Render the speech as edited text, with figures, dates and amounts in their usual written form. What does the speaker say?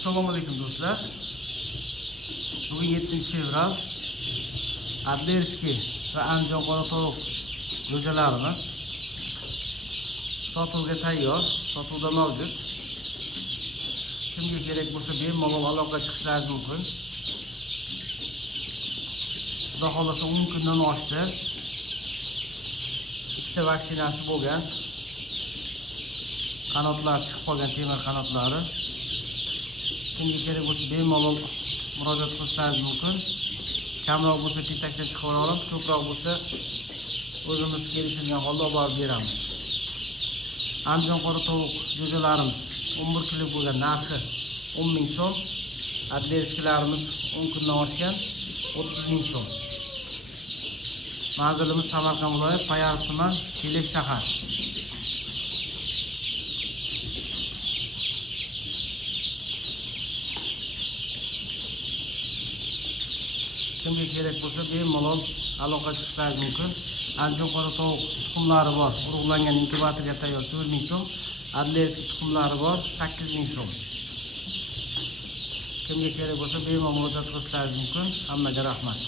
Assalomu alaykum do'stlar. Bugun 7-fevral. Adlerskiy va Andijon qora tovuq go'jalarimiz sotuvga tayyor, sotuvda mavjud. Kimga kerak bo'lsa bemalol aloqa chiqishlaringiz mumkin. Xudo xolasa 10 kundan oshdi. Ikkita vaksinasi bo'lgan. Qanotlar chiqib qolgan, temir qanotlari. Kimga kerak bo'lsa bemalol murojaat qilishlaringiz mumkin. Kamroq bo'lsa pitakdan chiqarib olamiz, ko'proq bo'lsa o'zimiz kelishilgan holda olib borib beramiz. Andijon qora tovuq jo'jalarimiz 11 kilo bo'lgan, narxi 10 ming so'm. Adlerskilarimiz 10 kundan oshgan 30 ming so'm. Manzilimiz Samarqand viloyat Payariq tuman Kelek shahar. Kimga kerak bo'lsa bemalol aloqa chiqishlaringiz mumkin. Andijon qora tovuq tuxumlari bor, urug'langan inkubatorga tayyor 4 ming so'm. Adlerskiy tuxumlari bor 8 ming so'm. Kimga kerak bo'lsa bemalol murojaat qilishlaringiz mumkin. Hammaga rahmat.